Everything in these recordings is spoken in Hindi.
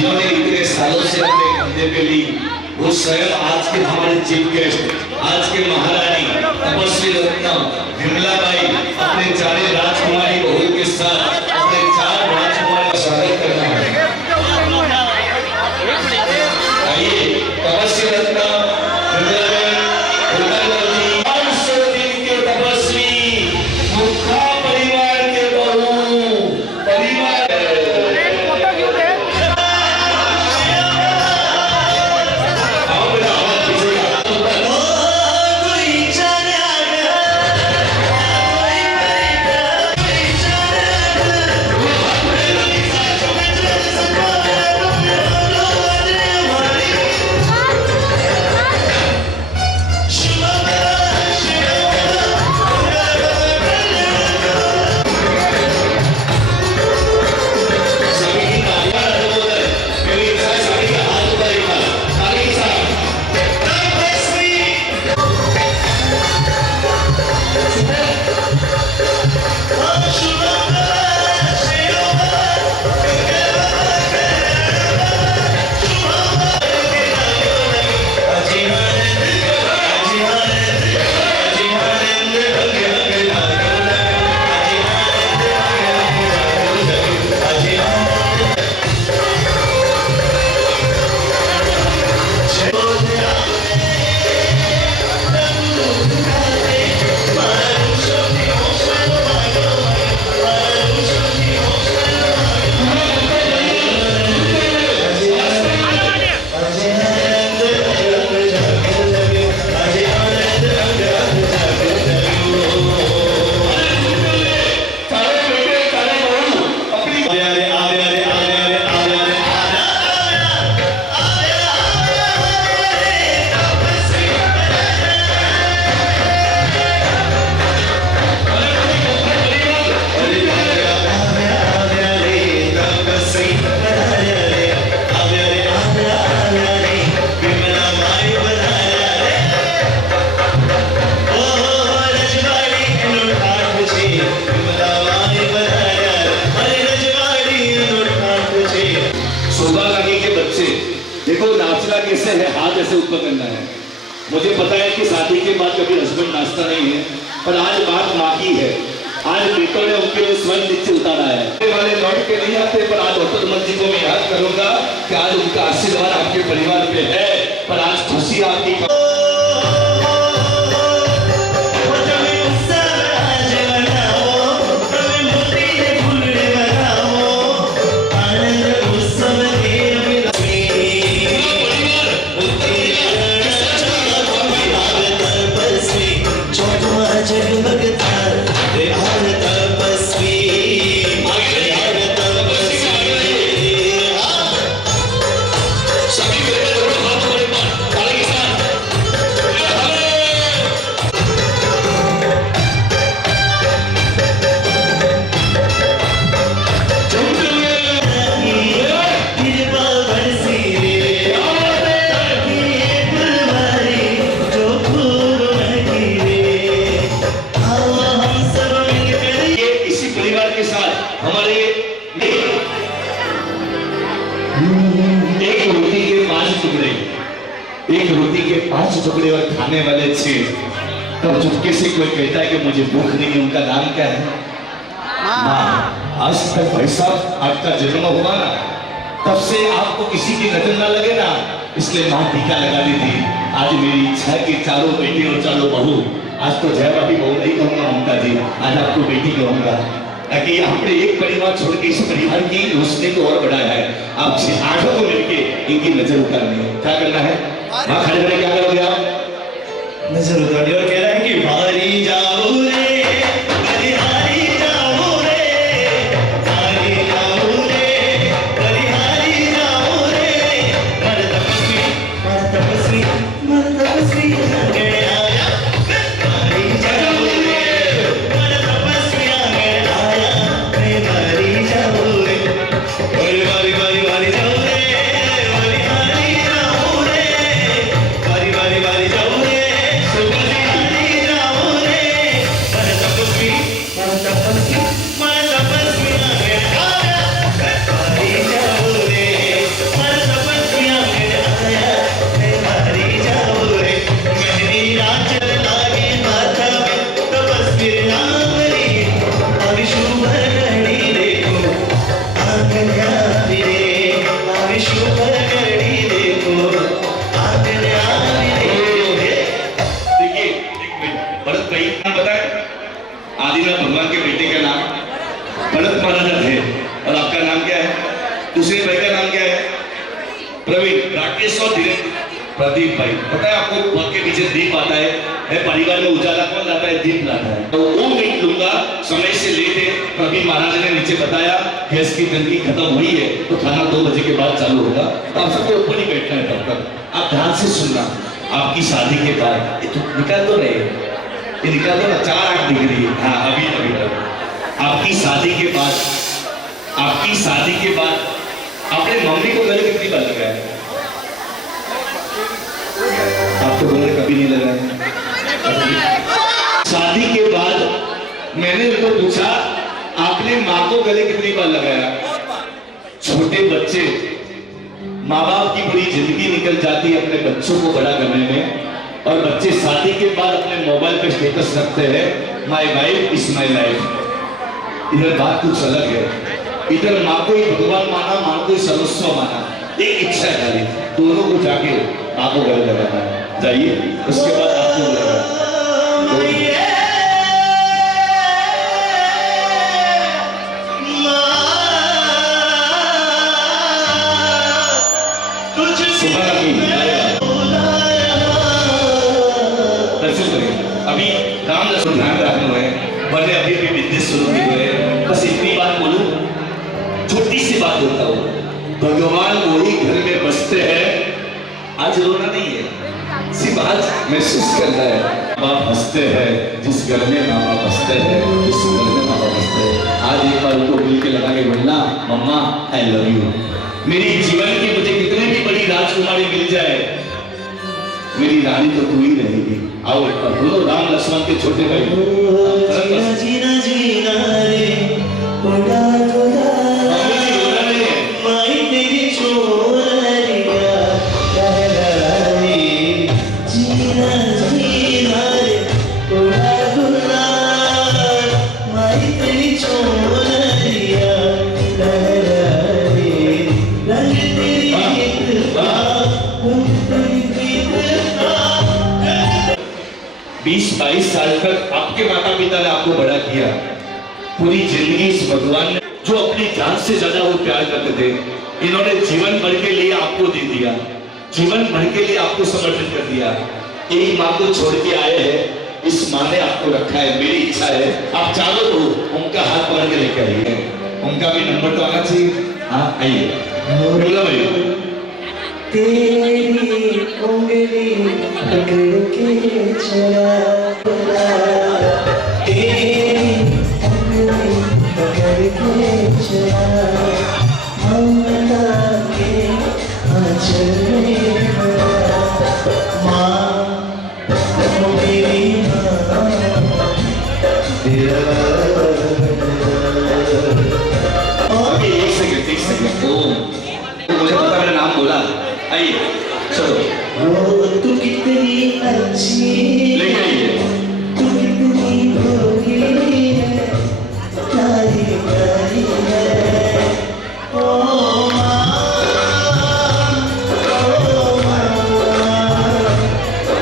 जिन्होंने इतने सालों से अपने कंधे पे ली, वो स्वयं आज के हमारे चीफ गेस्ट, आज के महारानी तपस्वी रत्न विमलाबाई अपने चारे राजकुमारी बहू के साथ अपने 4 राजकुमारी का स्वागत करना है। आइए तपस्वी रत्न कैसे है, हाथ ऐसे ऊपर करना है। मुझे पता है कि शादी के बाद कभी हस्बैंड नाचता नहीं है, पर आज बात माँ की है। आज बेटों ने उनके लिए स्वयं नीचे उतारा है। वाले लौट के नहीं आते, पर आज मोहम्मद जी को मैं याद करूंगा कि आज उनका आशीर्वाद आपके परिवार पे है, पर आज खुशी आपकी एक रोटी के 5 टुकड़े और खाने वाले 6। तब चुपके से कोई कहता है कि मुझे भूख नहीं है, उनका नाम क्या है? माँ। आज तक भाई साहब आपका जन्म हुआ ना, तब से आपको किसी की नजर ना लगे ना, इसलिए माँ टीका लगा दी थी। आज मेरी इच्छा है कि चारों बेटी और चारों बहू, आज तो जय बाबी बहू नहीं कहूंगा ममता जी, आज आपको बेटी कहूंगा, ताकि हमने एक परिवार छोड़ के इस परिवार की रोशनी को और बढ़ाया है। आपसे आंखों को मिलके इनकी नजर उतारनी है। क्या करना है? हाँ, खड़े खड़े क्या करोगे आप? नजर उतारनी। और कह रहा है कि बारी जाओ रे, बलिहारी जाओ रे, बारी जाओ रे, बलिहारी जाओ रे, मर तपस्वी, मर तपस्वी, मर तपस्वी गए आया, बारी जाओ रे, मर तपस्वी गए आया, मैं बारी जाओ रे, बारी बारी बारी बारी जाओ रे, बलिहारी जाओ रे, बारी बारी बारी जाओ रे, सुबह प्रवीण, राकेश और धीरेन्द्र, प्रदीप भाई। पता है आपको पग के पीछे दीप आता है परिवार में उजाला कौन लाता है? दीप लाता है। तो वो मीट लूंगा, समय से लेट है। प्रवीण महाराज ने नीचे बताया गैस की टंकी खत्म हुई है तो खाना 2 बजे के बाद चालू होगा, तो आप सबको ऊपर ही बैठना है तब तक। आप ध्यान से सुनना। आपकी शादी के बाद ये तो निकाल दो रहे, ये निकाल दो ना, 4 आंख दिख रही है। हाँ अभी आपकी शादी के बाद, आपकी शादी के बाद आपने मम्मी को गले कितनी बार लगाया? आपको गले कभी नहीं लगाया। शादी के बाद मैंने उनको पूछा आपने माँ को गले कितनी बार लगाया? छोटे बच्चे, माँ बाप की पूरी जिंदगी निकल जाती है अपने बच्चों को बड़ा करने में, और बच्चे शादी के बाद अपने मोबाइल पे स्टेटस रखते हैं my wife is my life. इधर बात कुछ अलग है। इधर माँ को ही भगवान माना, माँ को ही सर्वस्व माना। एक इच्छा है खाली, दोनों को जाके माँ को गले लगाना है। जाइए, उसके बाद आपको लगाना। अभी राम लक्ष्मण ध्यान रखना है, वरना अभी भी बिजनेस शुरू की हुए। बस इतनी बात बोलूं, छोटी सी बात बोलता हूँ, भगवान वही घर में बसते हैं। आज रोना नहीं है, सिर्फ आज महसूस करना है। माँ बाप हंसते हैं जिस घर में माँ बाप हंसते हैं, जिस घर में माँ बाप हंसते हैं। आज एक बार उनको मिल के लगा के बोलना, मम्मा आई लव यू। मेरी जीवन की मुझे कितने भी बड़ी राजकुमारी मिल जाए, मेरी रानी तो तू ही रहेगी। आओ बोलो राम लक्ष्मण के छोटे भाई। जीना जीना रे थोड़ा थोड़ा माई तेरी छोरिया कहलाए। जीना जीना रे थोड़ा थोड़ा माई तेरी छोरिया कहलाए। रंग तेरी इतना 20-22 साल तक आपके माता पिता ने आपको बड़ा किया। पूरी जिंदगी इस भगवान ने जो अपनी जान से ज्यादा वो प्यार करते थे, इन्होंने जीवन भर के लिए आपको दे दिया, जीवन भर के लिए आपको समर्पित कर दिया। एक माँ को छोड़ के आए हैं, इस माँ ने आपको रखा है। मेरी इच्छा है आप चारों को उनका हाथ पकड़ के लेकर आइए। उनका भी नंबर तो आना चाहिए। हाँ आइए बोला भाई। तेरी उंगली पकड़ के चला, तेरी उंगली पकड़ के चला, ममता के आंचल में माँ मेरी माँ तेरा। अभी एक सेकंड मुझे पता मेरा नाम बोला। आइए चलो। तू कितनी अच्छी, लेके आइए। तू कितनी भोली है, प्यारी प्यारी है। ओ माँ, ओ माँ,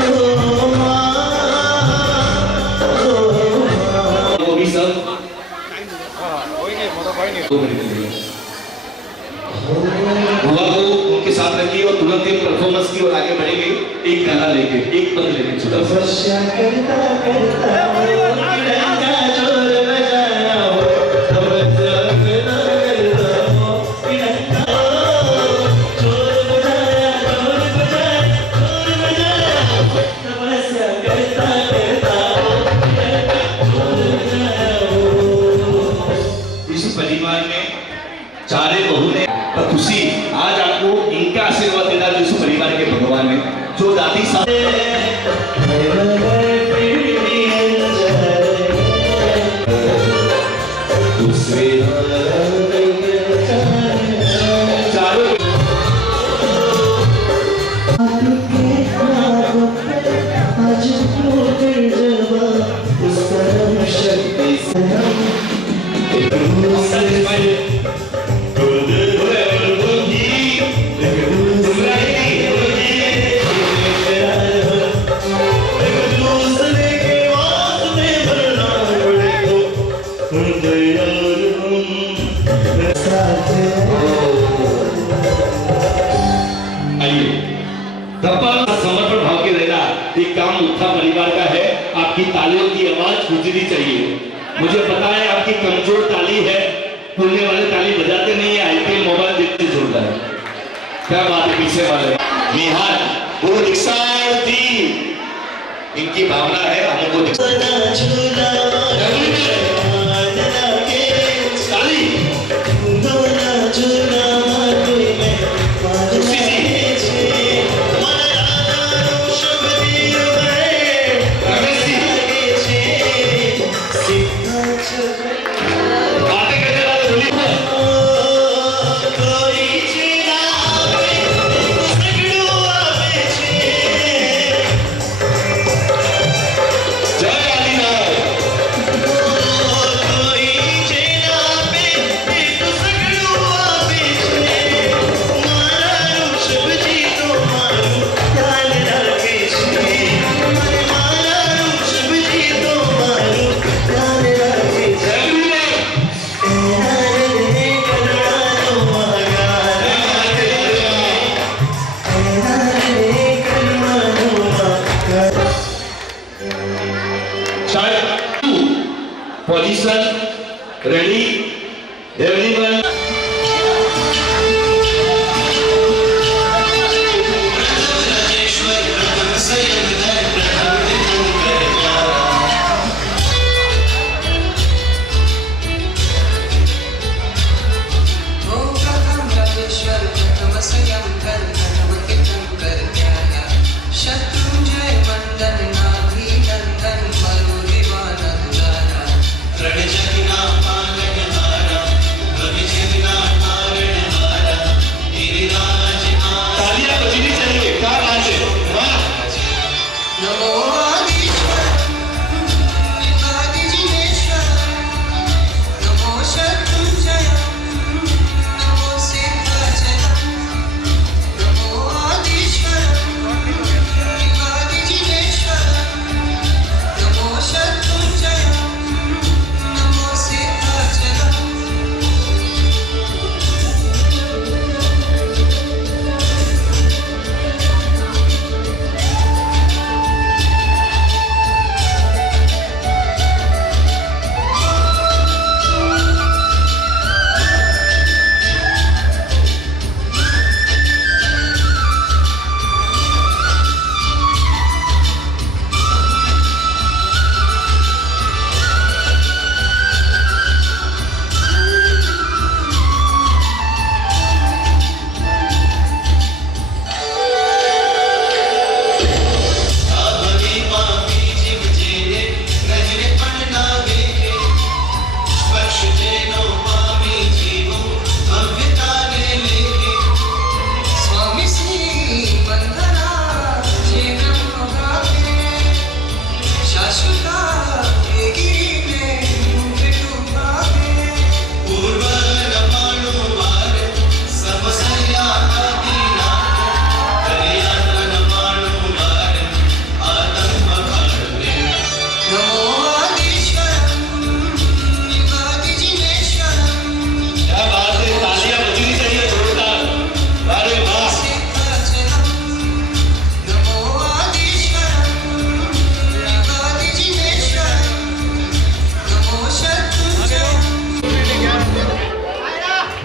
ओ माँ, ओ माँ। वो भी सब 2 मिनट के लिए हुआ को उनके साथ रखी और तुरंत एक परफॉर्मेंस की और आगे बढ़ेंगे। एक गाना लेके, एक पद लेके छोटा सा। तपस्या करता करता डंका जोर बजाया हो, तपस्या करता करता हो, डंका जोर बजाया, जोर बजाया, जोर बजाया। तपस्या करता करता डंका जोर बजाया हो। इस परिवार में चारे बहू ने खुशी, आज आपको इनका आशीर्वाद देना जो इस परिवार के भगवान ने, जो दादी साहब ये काम उत्था परिवार का है। आपकी तालियों की आवाज गूंजनी चाहिए। मुझे पता है आपकी कमजोर ताली है, पुणे वाले ताली बजाते नहीं है, आईपीएल मोबाइल देखते जोड़ता है। क्या बात है पीछे वाले निहार वो रिक्शार्थी, इनकी भावना है हमको position ready everyone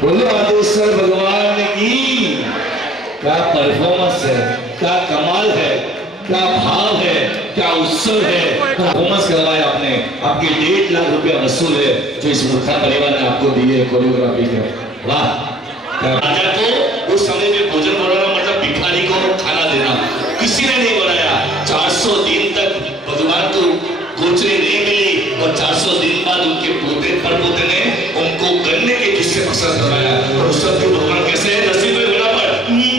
बोलो आदेश्वर भगवान की। क्या परफॉर्मेंस है, क्या कमाल है, क्या भाव है, क्या उत्सव है। परफॉर्मेंस करवाया आपने, आपके 1.5 लाख रुपया वसूल है जो इस मूर्खा परिवार ने आपको दिए कोरियोग्राफी के। वाह। राजा को उस समय में भोजन बनाना मतलब भिखारी को खाना देना, किसी ने नहीं बनाया। 400 दिन तक भगवान को गोचरी नहीं मिली और 400 दिन बाद उनके पोते परपोते ने उनको गन्ने के किस्से पसंद कराया। और उस सब भगवान कैसे नसीब में बना पर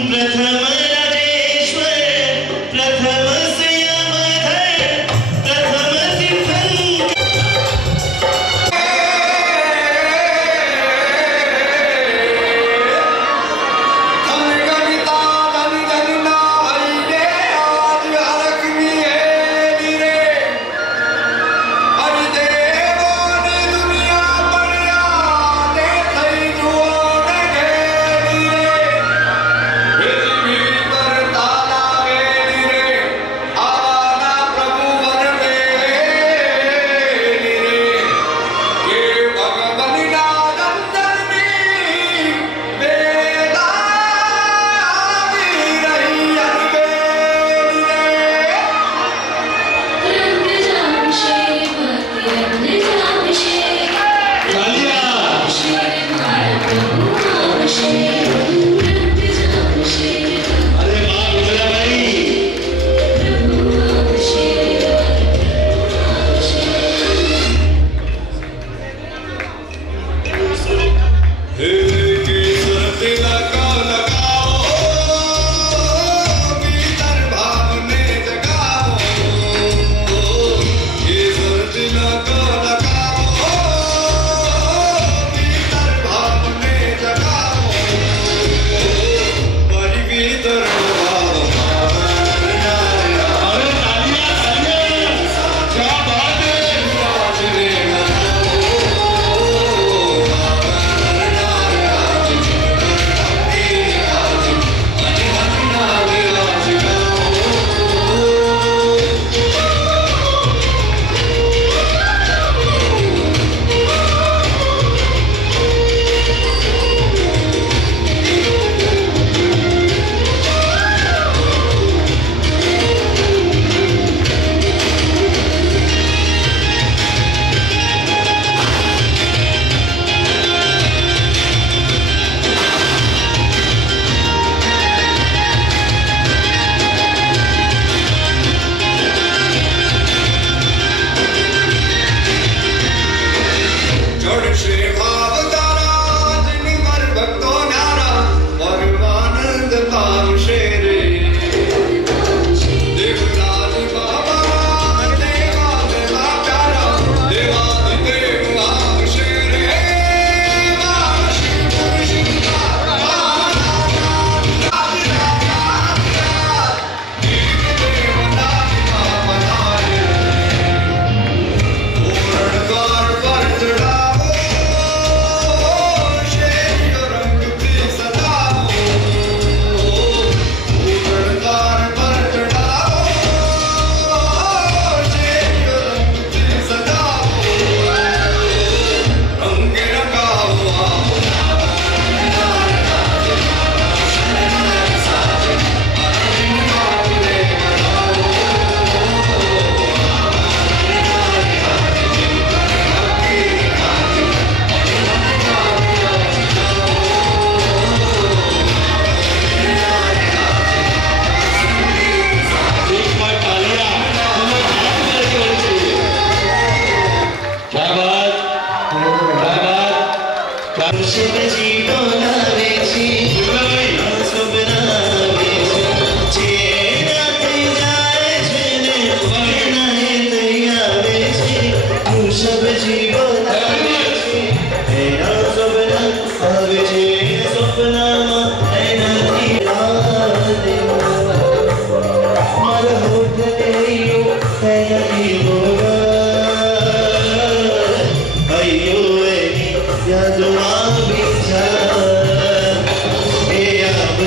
प्रथम राजेश्वर प्रथम संयमधर प्रथम सिद्धं।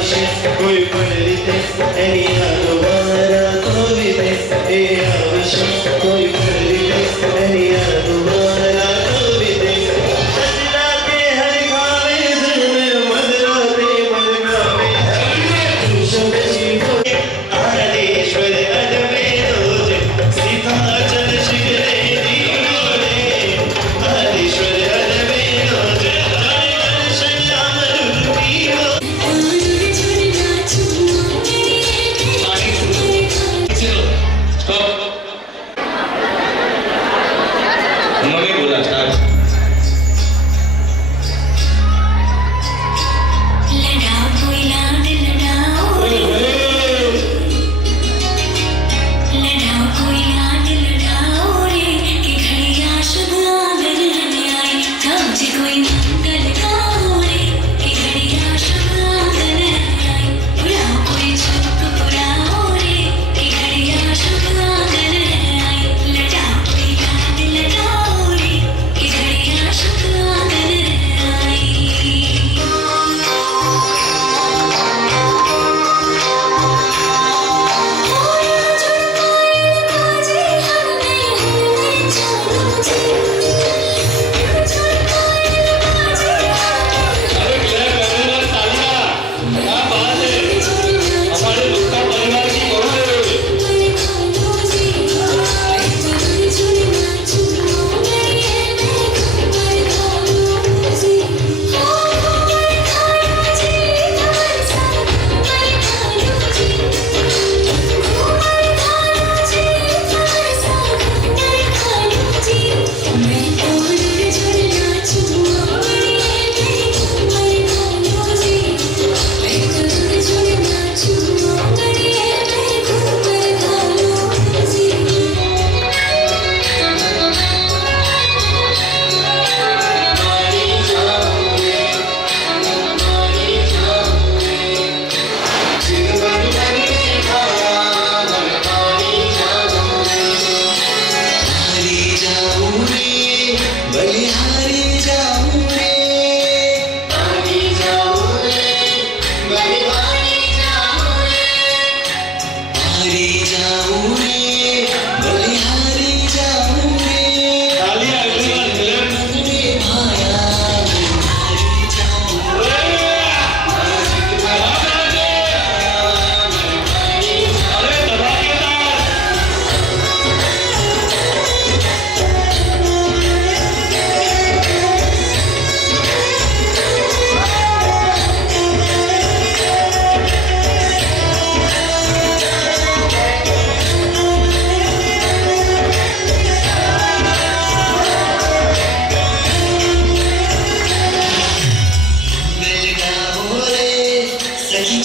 आवश्य कोई पढ़ते एनिया दोबारा तोविते ए आवश्य कोई पढ़ते एनिया दोबारा तोविते सजना के हर खावे दिल में मदराते मदगावे शबजी को आदेश्वर अदमे रोज सीताचल शिखरे दीवारे आदेश्वर अदमे रोज श्याम रूपी उन्होंने बोला स्टार्ट लड़ाओ कोई लाड लड़ाओ रे लड़ाओ कोई लाड लड़ाओ रे कि घड़िया शुभ आंगन में आई समझे कोई मंगल गाओ रे कि घड़िया शुभ आंगन में आई बुलाओ कोई चौक बुलाओ रे कि घड़िया शुभ आंगन में आई लड़ाओ कोई लाड लड़ाओ रे कि घड़िया शुभ आंगन में आई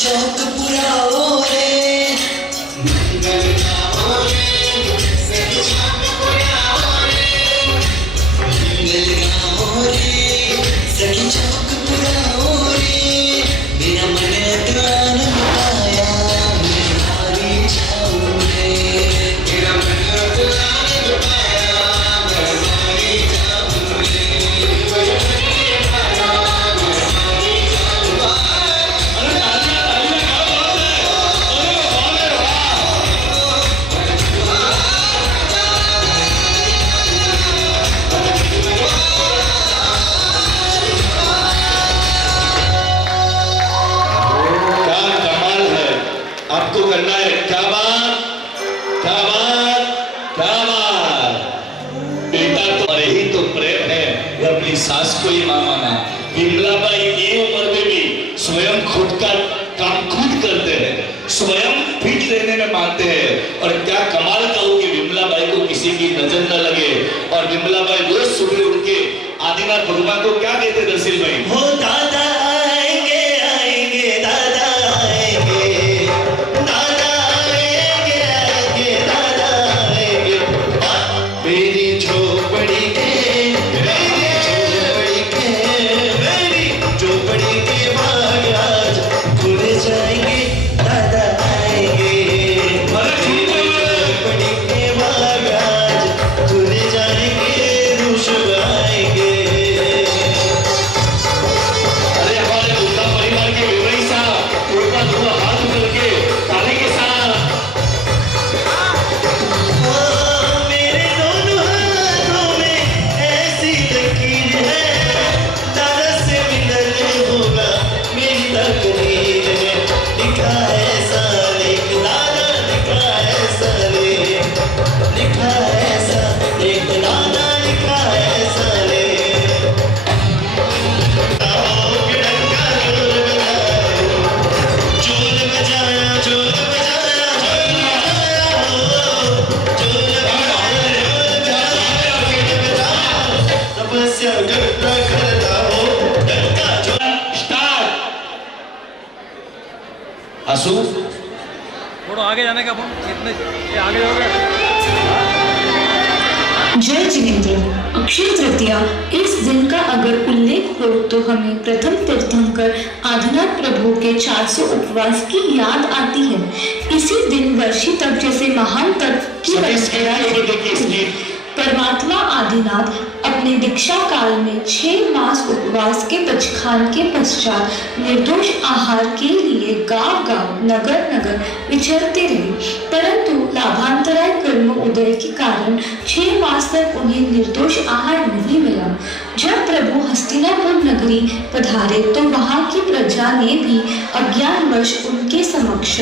चौक पुराओ रे मंगल गाओ रे सखी चौक पुराओ रे मंगल गाओ रे सखी चौक पुराओ रे मेरा मन अतरान पाया मेरी हारी जाओ रे मेरा मन अतरान पाया मेरी हारी जाओ रे आपको करना है क्या बात क्या बात क्या बात बेटा तो अरे ही तो प्रेम है ये अपनी सास को ही मां माना विमलाबाई ये उम्र में भी स्वयं खुद का काम खुद करते हैं स्वयं फिट रहने में मानते हैं और क्या कमाल का हो कि विमलाबाई को किसी की नजर न लगे और विमलाबाई रोज सुबह उठ के आदिनाथ भगवान को क्या कहते दरअसल भाई हो दादा आएंगे आएंगे दादा आएंगे दादा आएंगे आएंगे दादा आएंगे मेरी झोपड़ी के बाग आज खुल जाएंगे दादा आएंगे मेरी झोपड़ी के बाग आज खुल जाएंगे रुशब आएंगे अरे हमारे गुप्ता परिवार के विवरी साहब धुआं हाथ करके ताली के साथ। मेरे दोनों हाथों में ऐसी लकीर है, दादा से मिलन होगा मेरी तकदीर में। लिखा है साले दादा, लिखा है साले, लिखा है साले दादा, लिखा है साले। चोल बजाया, चोल बजाया, चोल बजाया हो, चोल बजाया, तपस्या करता करता हो, डंका चोल। स्टार्ट। आंसू थोड़ा आगे जाने का अपन इतने ये आगे हो गए। जय जिनेंद्र। अक्षय तृतीया इस दिन का अगर उल्लेख हो तो हमें प्रथम तीर्थंकर आदिनाथ प्रभु के 400 उपवास की याद आती है। इसी दिन वर्षी तप जैसे महान तप की परंपरा है। परमात्मा आदिनाथ अपने दीक्षा काल में 6 मास उपवास के पचखान के पश्चात निर्दोष आहार के लिए गांव-गांव, नगर-नगर विचरते रहे, परंतु लाभांतराय कर्म उदय के कारण 6 मास तक उन्हें निर्दोष आहार नहीं मिला। जब प्रभु हस्तिनापुर नगरी पधारे तो वहां की प्रजा ने भी अज्ञानवश उनके समक्ष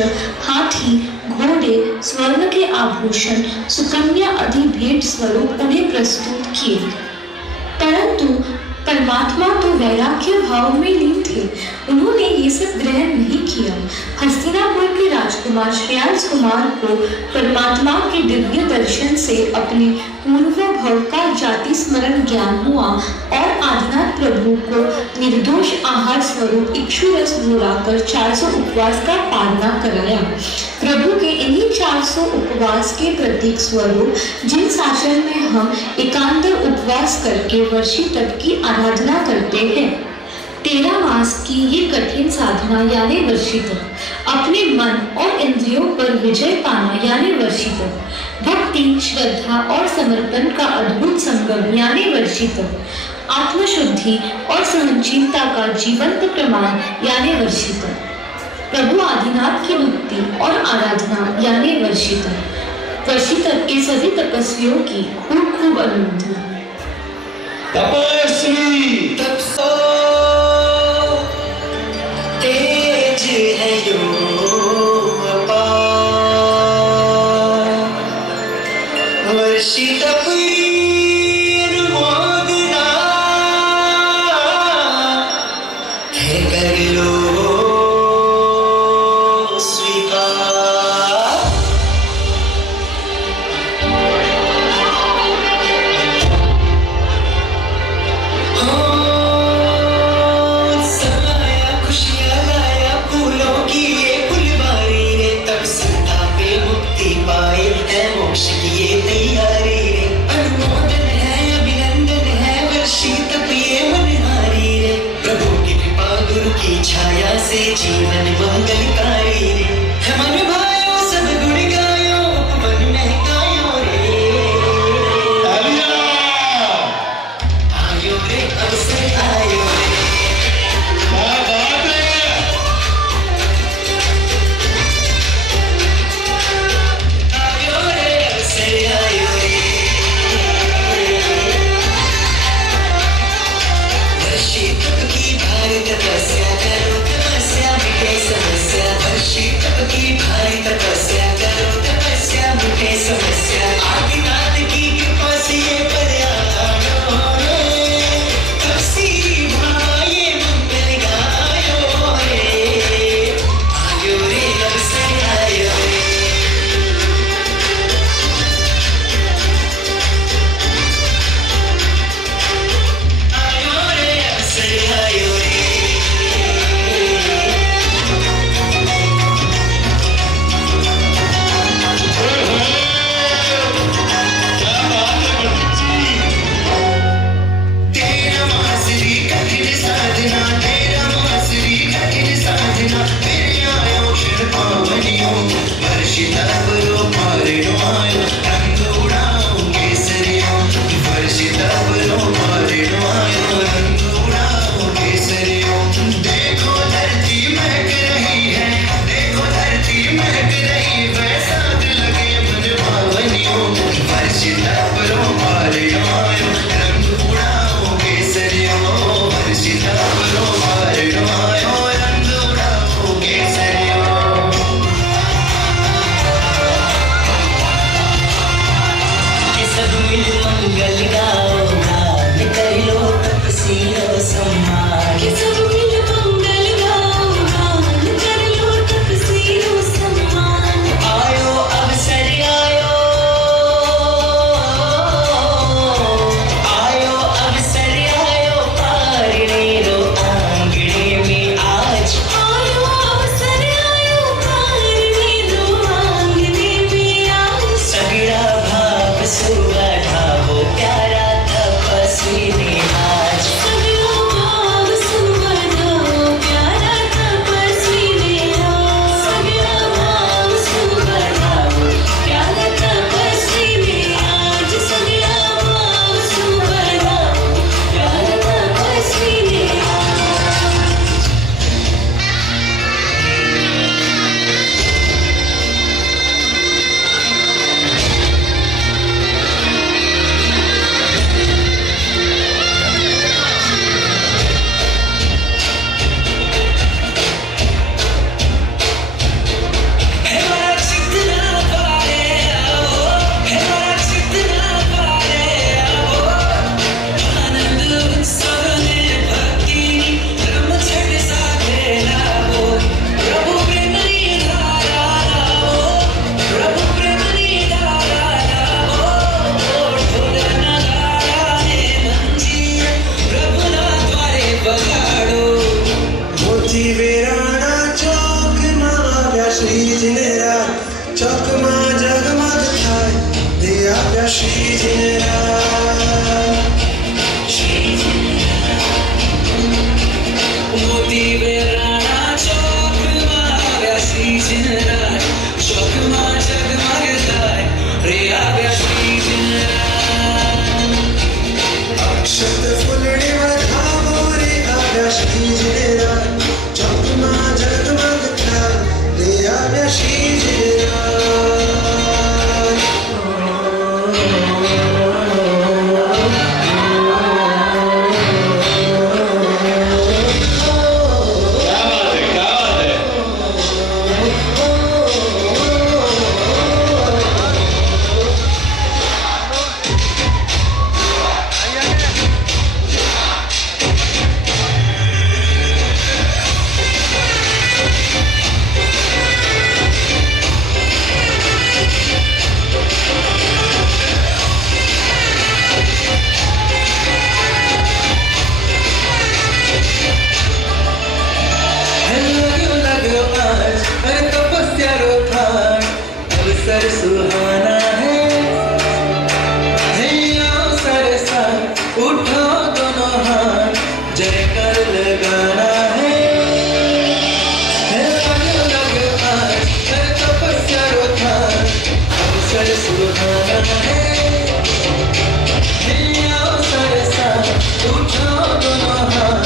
हाथी, घोड़े, स्वर्ण के आभूषण, सुकन्या आदि भेंट स्वरूप उन्हें प्रस्तुत किए, परंतु परमात्मा तो वैराग्य भाव में लीन थे, उन्होंने ये सब ग्रहण नहीं किया। हस्तिनापुर के राजकुमार श्रेयांश कुमार को परमात्मा के दिव्य दर्शन से अपने पूर्व भव का जाति स्मरण ज्ञान हुआ और आदिनाथ प्रभु को निर्दोष आहार स्वरूप इक्षुरस बुलाकर 400 उपवास का पालना कराया। प्रभु के इन्हीं 400 उपवास के प्रतीक स्वरूप जिन शासन में हम एकांतर उपवास करके वर्षी तप की आराधना करते हैं, 13 मास की ये कठिन साधना यानी वर्षी तप, अपने मन और इंद्रियों पर विजय पाना यानी वर्षी तप, भक्ति, श्रद्धा और समर्पण का अद्भुत संगम यानी वर्षी तप, आत्मशुद्धि और सहनशीलता का जीवंत प्रमाण यानी वर्षी तप, प्रभु आदिनाथ की भक्ति और आराधना यानी वर्षी तप। वर्षी तप के सभी तपस्वियों की खूब खूब अनुमोदना। तपस्वी तपसो तेज है यो अपार, वर्षी तप अनुमोदना है, कर लो स्वीकार। समाया खुशियाँ लाया फूलों की ये फुलवारी रे, तब सीता पे मुक्ति पाए है मोक्ष की ये तैयारी रे। अनुमोदन है, अभिनंदन है, वर्षी तप ये मनहारी रे। प्रभु की कृपा गुरु की छाया से जीवन मंगलकारी रे। है मन भायो सब गुण गायो, उपवन महकायो रे। तालियां। आयो रे अवसर आयो रे, क्या बात है। आयो रे अवसर आयो रे। वर्षी तप की भारी तपस्या करो, तपस्या मिटे समस्या। वर्षी तप की भारी तपस्या करो, तपस्या मिटे समस्या। आदिनाथ की कृपा से ये पर्यायो रे, तपसी भाई मंगल गायो रे। आयो रे अवसर आयो रे, आयो रे अवसर आयो रे। तेरा मासरी कठिन साधना, तेरा मासरी कठिन साधना, तेरे आयो क्षण पावनियों, वर्षी तप रो पारिणो आयो, रंग उड़ाओ केसरियों। वर्षी तप रो पारिणो आयो, रंग उड़ाओ केसरियों। देखो धरती महक रही है, શ્રીજીને રાત ચોકમાં જગમગ થાય દે આપ્યા શ્રીજીને રાત મોતી વેરાણા ચોકમાં આવ્યા શ્રીજીને રાત ચોકમાં જગમગ થાય રે આવ્યા શ્રીજીને રાત અક્ષત ફૂલડી વધાવો રે આપ્યા શ્રીજીને રાત ચોકમાં જગમગ થાય દે આપ્યા શ્રીજીને રાત क्या बात है, क्या बात है। लग्यो आज अरे तपस्या रो थान अवसर सुहाना है अवसर सा उठो दोनों हाथ जयकार लगाना है लग्यो आज अरे तपस्या रो थान अवसर सुहाना है अवसर सा उठो दोनों हाथ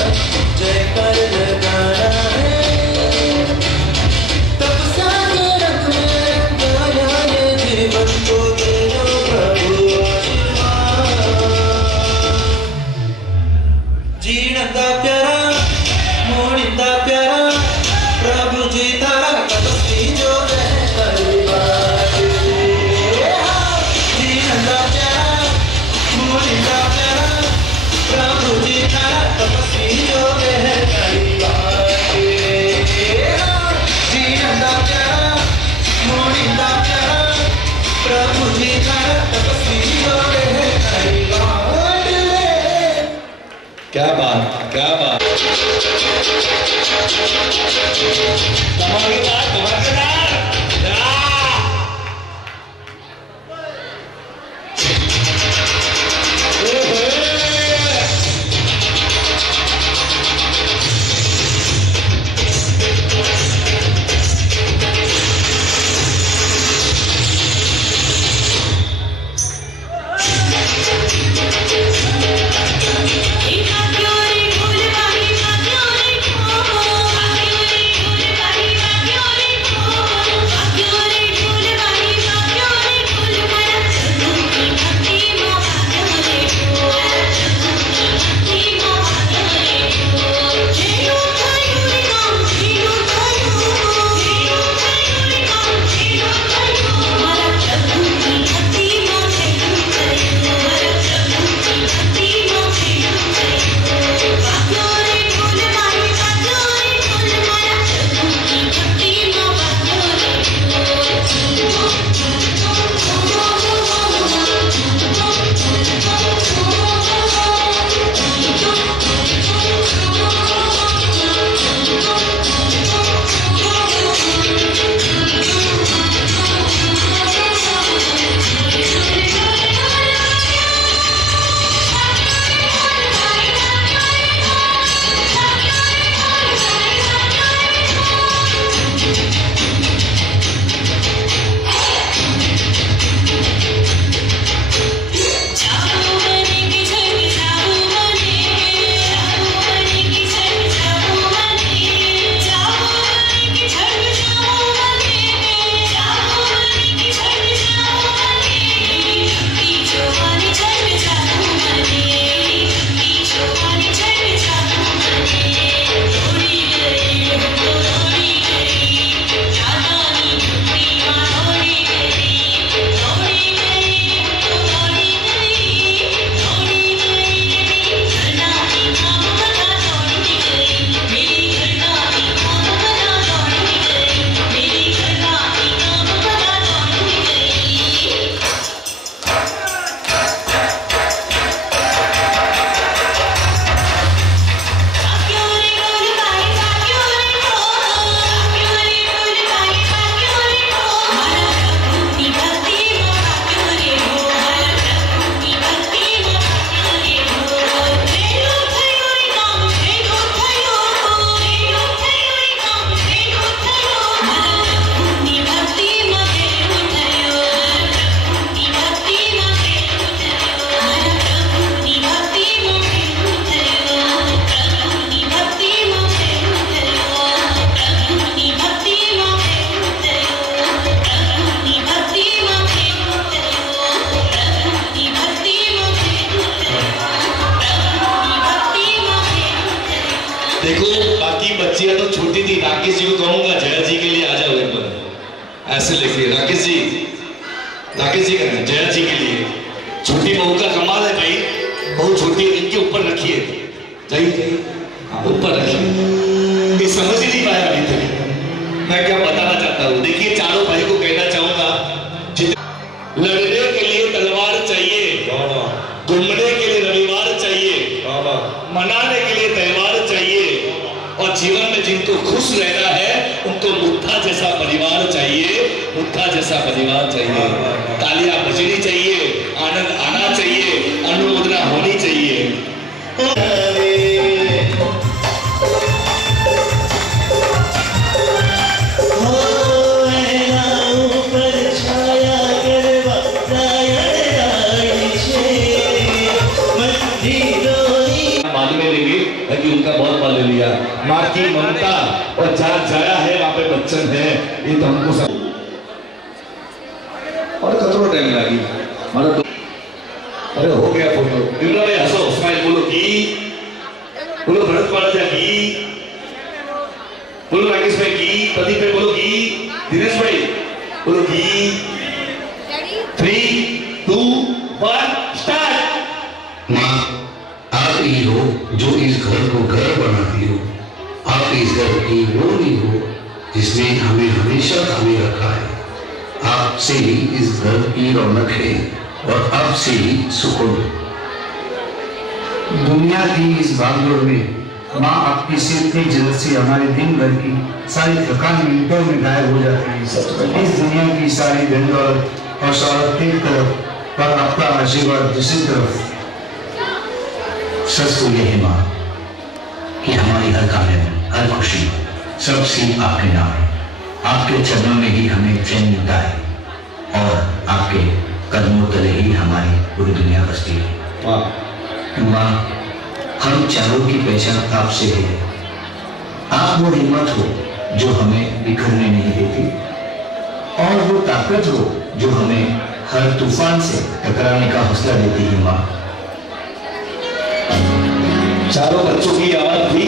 जयकार लगाना है तपस्या के रथ में गाया ये जीवन को दे दो प्रभु आशीर्वाद जीणता प्यारा मोड़िता प्यारा प्रभु जी तारा तपस्वी जो है परिवार जीणता प्यारा मोड़िता प्यारा प्रभु जी तारा तपस्वी जो है परिवार जीणता प्यारा मोड़िता प्यारा प्रभु जी तारा तपस्वी जो है परिवार क्या बात, क्या बात। धमाकेदार, धमाकेदार। भाग्योरे फूलबाड़ी भाग्योरे फूलबाड़ी से लेके राकेश जी का जया जी के लिए छोटी बहू का कमाल है भाई, बहुत छोटी है, इनके ऊपर रखिए, चाहिए ऊपर रखिए। ये समझ ही नहीं पाया अभी तक मैं क्या बताना चाहता हूँ। देखिए चारों भाई को कहना चाहूंगा, लड़ने के लिए तलवार चाहिए, घूमने के लिए रविवार चाहिए, मनाने के लिए त्योहार चाहिए, और जीवन में जिनको खुश रहना है उनको मुद्दा जैसा परिवार चाहिए, मुद्दा जैसा परिवार चाहिए। तालियां बजनी चाहिए, आनंद आना चाहिए, अनुमोदना होनी चाहिए। कि उनका बहुत पाल लिया, माँ की ममता और जहाँ जाया है वहाँ पे बच्चन है, ये तो हमको सब और कतरो टाइम लगी मानो तो अरे हो गया फोटो। विमला भाई हंसो, स्माइल बोलो की, बोलो भरत पांड्या की, बोलो राकेश भाई की, प्रदीप भाई बोलो की, दिनेश भाई बोलो की। 3, 2, 1 स्टार्ट। माँ आप ही हो जो इस घर को घर बनाती हो, आप इस घर की वो नहीं हो जिसने हमें हमेशा थामे रखा है। आपसे ही इस घर की रौनक है और आपसे ही सुकून। दुनिया की इस भागदौड़ में माँ आपकी सिर की जल्द से हमारे दिन भर की सारी थकान मिनटों में गायब हो जाती है। इस दुनिया की सारी धन दौलत और शौहरत एक तरफ और आपका आशीर्वाद दूसरी तरफ। सच तो यह है माँ कि हमारी हर कामयाबी, हर खुशी सब सिर्फ आपके नाम है। आपके चरणों में ही हमें चैन मिलता है और आपके कदमों तले ही हमारी पूरी दुनिया बसती है। माँ हम चारों की पहचान आपसे है। आप वो हिम्मत हो जो हमें बिखरने नहीं देती और वो ताकत हो जो हमें हर तूफान से टकराने का हौसला देती है। माँ चारों बच्चों की आवाज थी,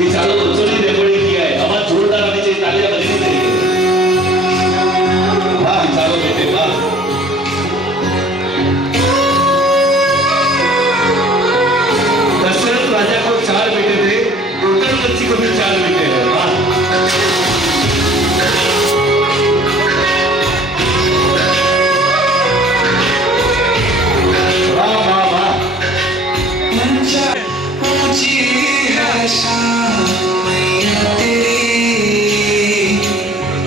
ये चारों बच्चों ने रिकॉर्डिंग किया है, आवाज जोरदार होनी चाहिए, तालियां बजनी चाहिए। वाह चारों बेटे वाह। दशरथ राजा को 4 बेटे थे, टोटल बच्ची को भी 4 बेटे हैं। वाह वाह वाह वाह। ऊंची है शान मैया तेरी,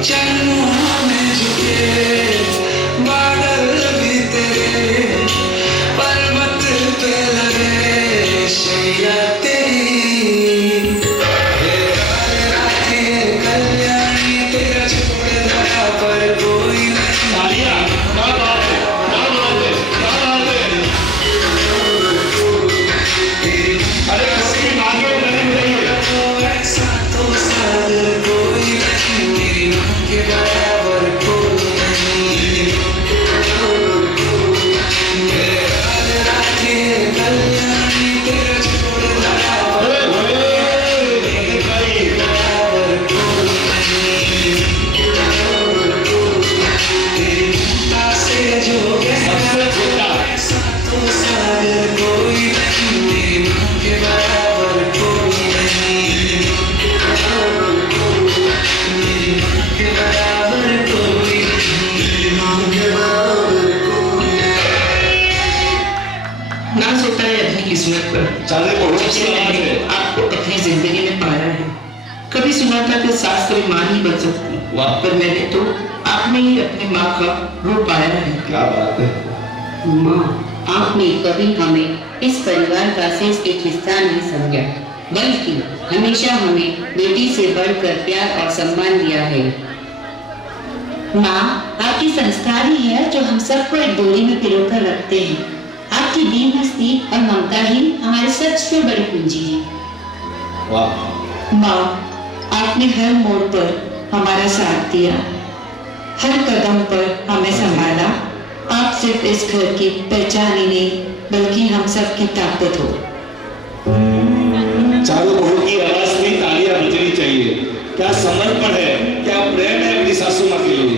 चरणों में झुके बादल भी तेरे, पर्वत पे लगे शैया तेरी। राधे कल्याणी तेरा छोड़ धरा पर कोई नहीं। तालियां, क्या बात है, क्या बात है, क्या बात है। अरे किसी की मांगे नहीं रही है। ऐसा तो सागर कोई नहीं, मेरी माँ के बराबर कोई नहीं। राधे कल्याणी तेरा छोड़ धरा पर बराबर कोई नहीं। तेरी ममता से जो गहरा ऐसा तो सागर कोई नहीं, मेरी माँ के बराबर कोई नहीं। मेरी माँ के बराबर कोई नहीं, मेरी माँ के बराबर कोई नहीं। नाज होता है अपनी किस्मत पर, चारे बहुत जब से मैंने आपको अपनी जिंदगी में पाया है। कभी सुना था कि सास कोई माँ नहीं बन सकती, वाह। पर मैंने तो आपने ही अपनी माँ का रूप पाया है। क्या बात है। माँ आपने कभी हमें इस परिवार का सिर्फ एक हिस्सा नहीं समझा, बल्कि हमेशा हमें बेटी से बढ़कर प्यार और सम्मान दिया है। माँ आपकी संस्कार ही है जो हम सबको एक डोरी में पिरोकर रखते हैं। आपकी दीन हस्ती और ममता ही हमारी सबसे बड़ी पूंजी है। वाह। माँ आपने हर मोड़ पर हमारा साथ दिया, हर कदम पर हमें संभाला। आप सिर्फ इस घर की पहचान ही नहीं बल्कि हम सब की ताकत हो। चारों बहू की आवाज में तालियां बजनी चाहिए। क्या समर्पण है, क्या प्रेम है अपनी सासू माँ के लिए।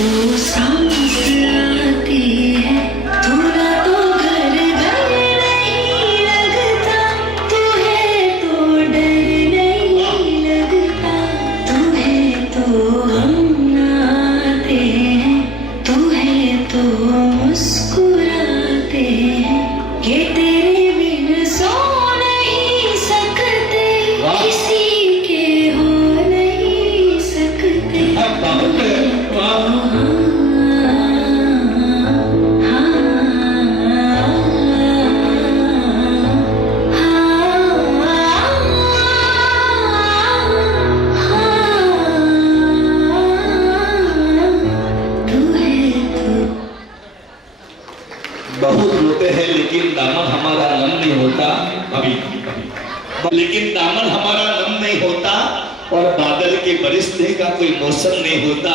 तो सांस आती है, थोड़ा तो घर घर नहीं लगता, तू है तो डर नहीं लगता, तू है तो हम आते हैं, तू है तो मुस्कुराते हैं, ये तेरे बिन सो नहीं सकते, किसी के हो नहीं सकते। बहुत रोते हैं लेकिन दामन हमारा नम नहीं होता अभी, लेकिन दामन हमारा नम नहीं होता और बादल के बरसने का कोई मौसम नहीं होता।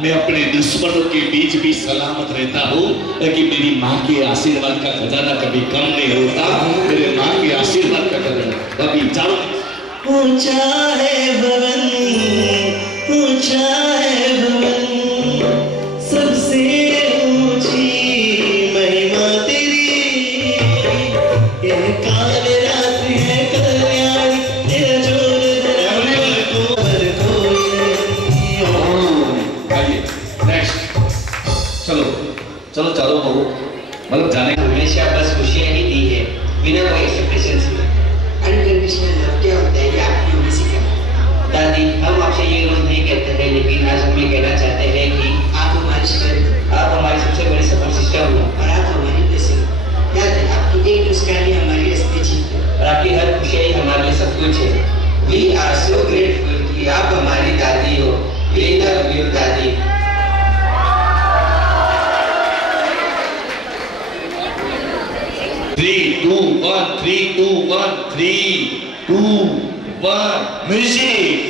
मैं अपने दुश्मनों के बीच भी सलामत रहता हूँ, लेकिन मेरी माँ के आशीर्वाद का खजाना कभी कम नहीं होता। मेरे माँ के आशीर्वाद का खजाना कभी चारों ऊंचा है भवन, ऊंचा है भवन, सबसे ऊंची महिमा तेरी, यह काल रात्रि है कल्याणी, तेरा जोर धरा पर कोई नहीं। आइए नेक्स्ट, चलो चलो चारों बहू मतलब जाने हमेशा बस खुशियाँ ही दी है, बिना कोई एक्सपेक्टेशंस के। अनकंडीशनल लव क्या होता है ये आपकी उम्मीद से क्या? दादी, हम आपसे ये रोज नहीं कहते हैं, लेकिन आज हम ये कहना चाहते हैं कि आप हमारी स्ट्रेंथ, आप हमारी सबसे बड़ी सपोर्ट सिस्टम हो, और आप हमारी ब्लेसिंग। याद है आपकी एक मुस्कान ही हमारी असली जीत है, और आपकी हर खुशियाँ ही हमारे लिए सब कुछ है। वी आर सो ग्रेटफुल कि आप हमारी दादी हो। वी लव यू दादी। 3, 2, 1, 3, 2, 1, 3, 2, 1, म्यूजिक।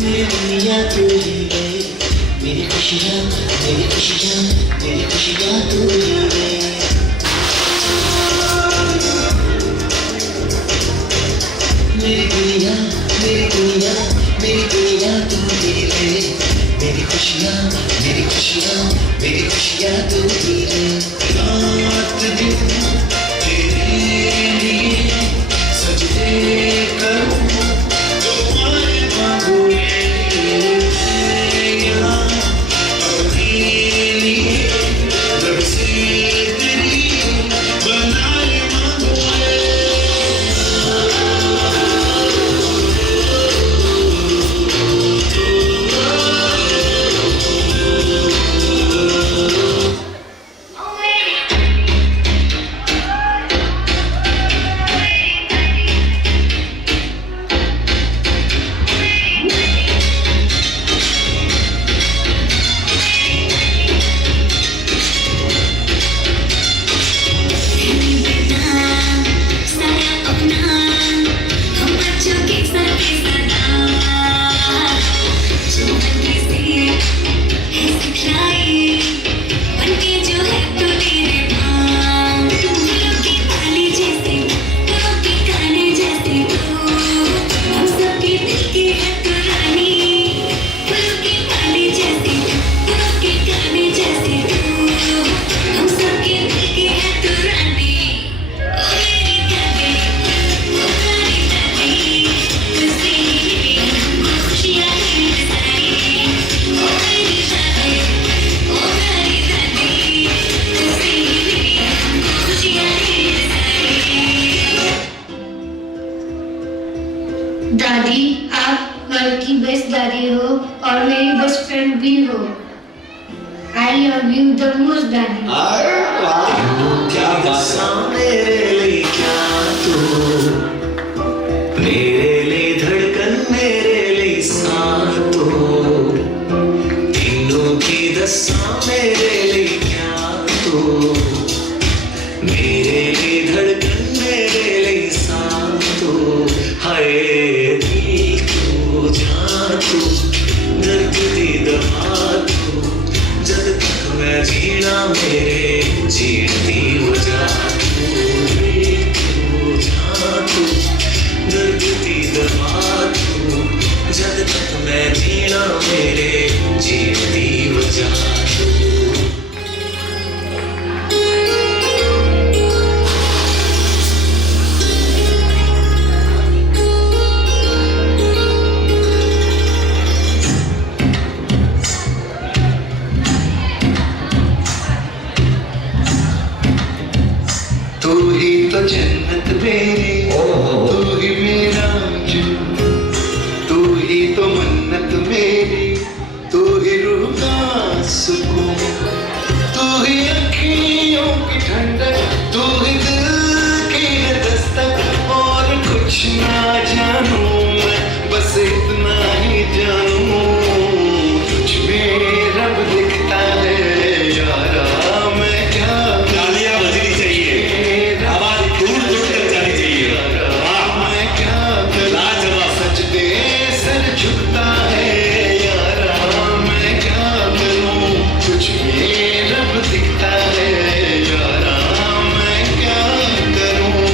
मेरी दुनिया तू ही है, मेरी खुशियाँ मेरी खुशियाँ मेरी खुशियाँ तू ही है। मेरी दुनिया मेरी दुनिया मेरी दुनिया तू ही है, मेरी खुशियाँ मेरी खुशियाँ मेरी खुशियाँ तू ही है। रात दिन तेरे लिए सजदे करूँ, दादी, आप घर की बेस्ट दादी हो और मेरी बेस्ट फ्रेंड भी हो। I love you the most दादी। क्या मेरे लिए क्या तू, मेरे लिए धड़कन मेरे लिए सांस, तीनों की दस्तां मेरे लिए क्या तू, मेरे लिए धड़कन मेरे लिए सांस तू, हाय दिल तू जान तू, दर्द दी दवा तू, जब तक मैं जीना मेरे जीती हो जा तू, दिल तू जान तू, दर्द दी दवा तू, जब तक मैं जीना मेरे जीती हो जा तू। तू ही तो जन्नत मेरी, तू ही मेरा जुनून, तू ही तो मन्नत मेरी, तू ही रूह का सुकून, तू ही अखियों की ठंडक, तू ही दिल की दस्तक, और कुछ ना जानू मैं, बस इतना ही जानू, तुझ में रब दिखता है यारा, मैं क्या तालियां बजनी चाहिए, आवाज दूर दूर तक जानी चाहिए। वाह, मैं क्या करूं, लाजवाब। सजदे सर झुकता है यारा, मैं क्या करूं, कुछ में रब दिखता है यारा, मैं क्या करूं।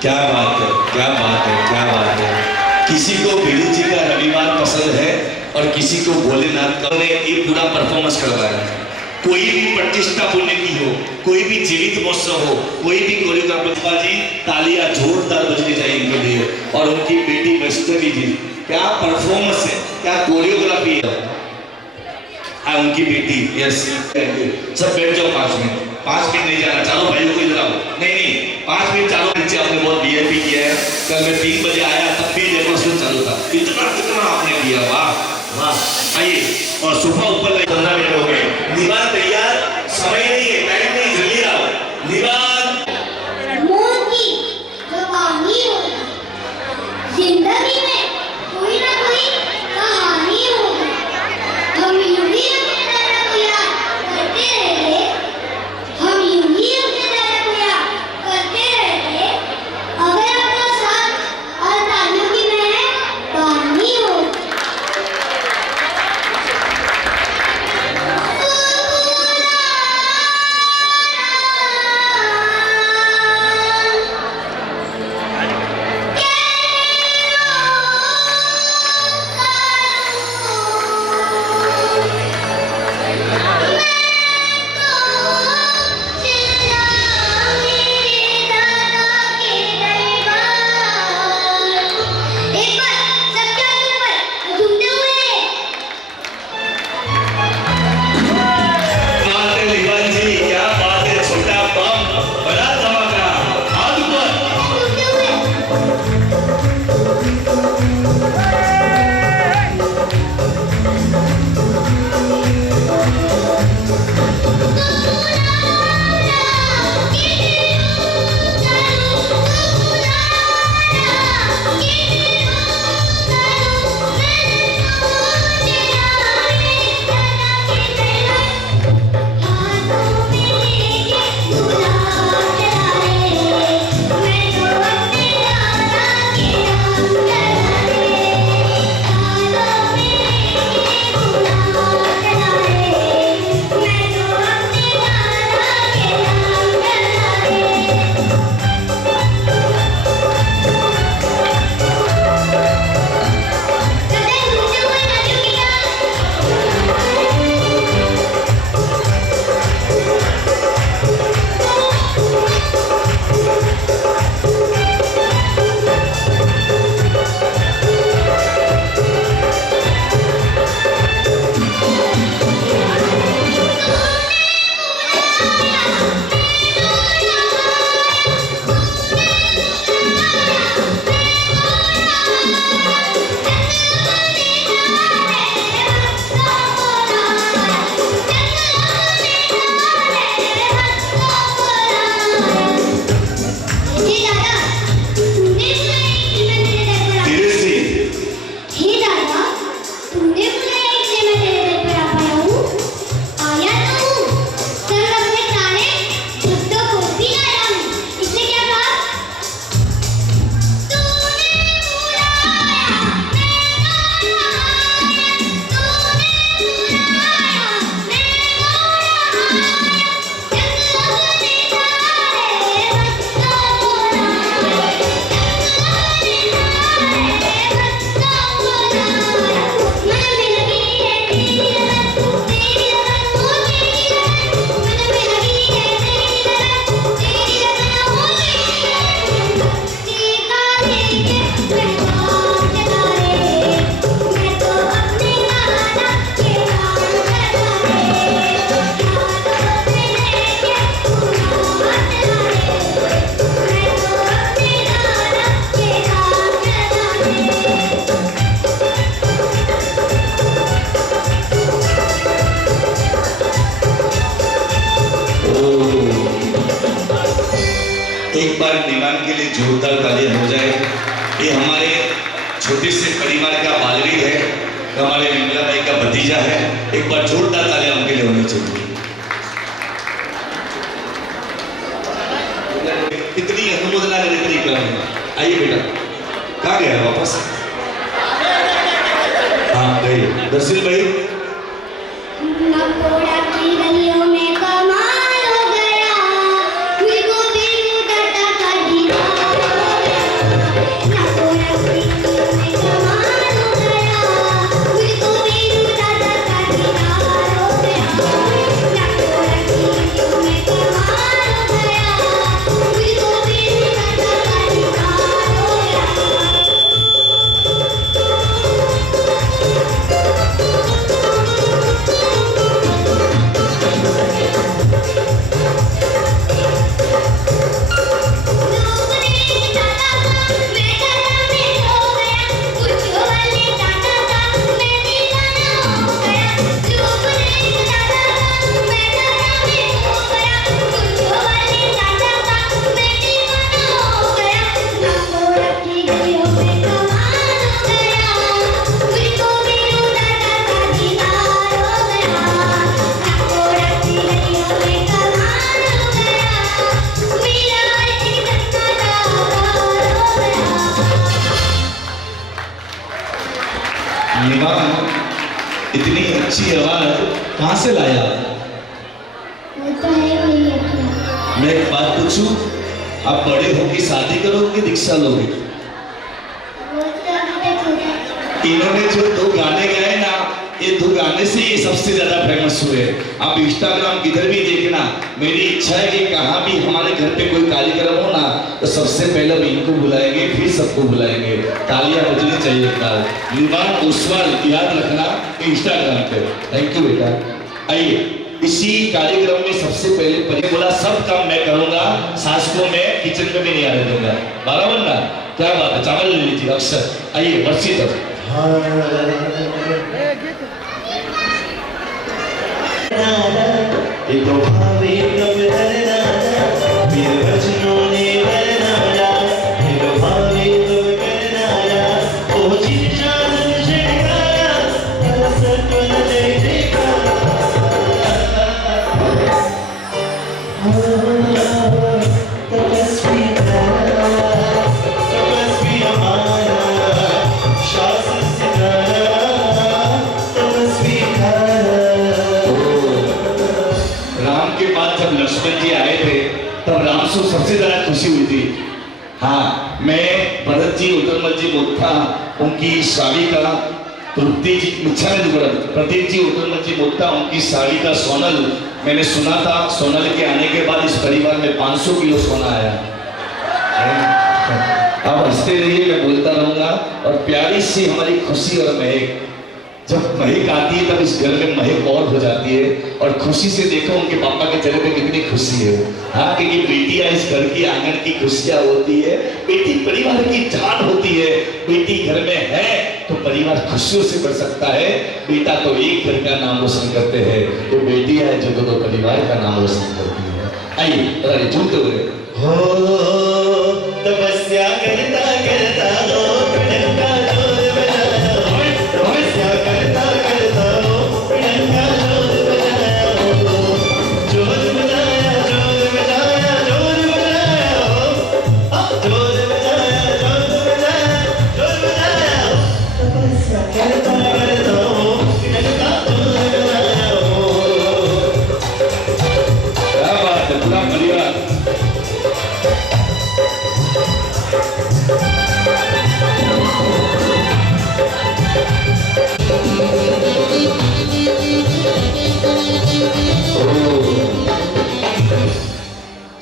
क्या बात है, क्या बात है, क्या बात है। किसी को बीड़ू जी का रविवार पसंद है और किसी को भोलेनाथ का। ने ये पूरा परफॉर्मेंस करवाया। कोई भी प्रतिष्ठा पुण्य की हो, कोई भी जीवित महोत्सव हो, कोई भी कोरियोग्राफर जी, तालियां जोरदार बजनी चाहिए इनके लिए। और उनकी बेटी वैष्णवी जी, क्या परफॉर्मेंस है, क्या कोरियोग्राफी है। उनकी बेटी, यस, सब बैठ जाओ 5 मिनट। 5 मिनट नहीं जाना, चलो भाइयों को इधर आओ। नहीं 5 मिनट चालू नीचे। आपने बहुत वीआईपी किया है। कल मैं 3 बजे आया तब भी डेमोस्ट्रेशन चालू था। इतना आपने दिया, वाह वाह। आइए, और सोफा ऊपर 15 मिनट हो गए। निवान तैयार, समय नहीं है, टाइम नहीं, जल्दी आओ। निवान मोती जो कहानी हो, जिंदगी में कोई ना कोई कहानी होगी। हम यूं ही अपने दादा को याद करते रहे, हम यूं ही अपने दादा को याद करते रहे। अगर अपना साथ और तालियों की महक कहानी हो। जोरदार तालियां हो जाए। ये हमारे छोटे से परिवार का बालवीर है, हमारे विमला भाई का भतीजा है। एक बार जोरदार तालियां उनके लिए होनी चाहिए। कितनी अनुमोदना इतनी करेंगे। आइए बेटा, कहाँ गया वापस? हाँ गए दर्शिल भाई। नकोड़ा की गलियों में कमाल हो गया, मुझको भी उड़ता था दीवार हो गया। नकोड़ा की गलियों में कमाल हो गया, मुझको भी उड़ता था दीवार हो गया। नकोड़ा की गलियों में कमाल हो गया, मुझको भी उड़ता था दीवार हो गया। इतनी अच्छी आवाज कहाँ से लाया? मैं एक बात पूछूं, आप बड़े होकर शादी करोगे दीक्षा लोगे? इन्होंने जो 2 गाने गाए ना, ये 2 गाने से ये सबसे ज्यादा फेमस हुए। आप इंस्टाग्राम किधर भी देखना, मेरी इच्छा है कि कहाँ भी हमारे घर पे कोई कार्यक्रम हो ना, तो सबसे पहले हम इनको बुलाएंगे, फिर सबको बुलाएंगे। तालियां बजनी चाहिए। युवान ओसवाल याद रखना इंस्टाग्राम पे। थैंक यू बेटा। आइए, इसी कार्यक्रम में सबसे पहले पहले बोला सब काम मैं करूंगा, सास को मैं किचन में भी नहीं आने दूंगा। बराबर ना? क्या बात है, चावल ले लीजिए अक्सर। आइए वर्षी तक सबसे ज्यादा खुशी हुई थी। हाँ, मैं भरत जी उत्तरमल जी मोथा उनकी साड़ी का प्रतीक जी उत्तरमल जी मोथा उनकी साड़ी का सोनल मैंने सुना था। सोनल के आने के बाद इस परिवार में 500 किलो सोना आया। अब हंसते रहिए, मैं बोलता रहूंगा। और प्यारी सी हमारी खुशी और महक, जब महक आती है तब इस घर में महक और हो जाती है। और खुशी से देखो उनके पापा के चेहरे पे कितनी खुशी है। हाँ, क्योंकि बेटियां इस घर की आंगन की खुशियां होती है। बेटी परिवार की जान होती है। बेटी घर में है तो परिवार खुशियों से भर सकता है। बेटा तो एक घर का नाम रोशन करते हैं, तो बेटियां है जो तो परिवार का नाम रोशन करती है। आइए झूमते हुए हो तपस्या करता करता हो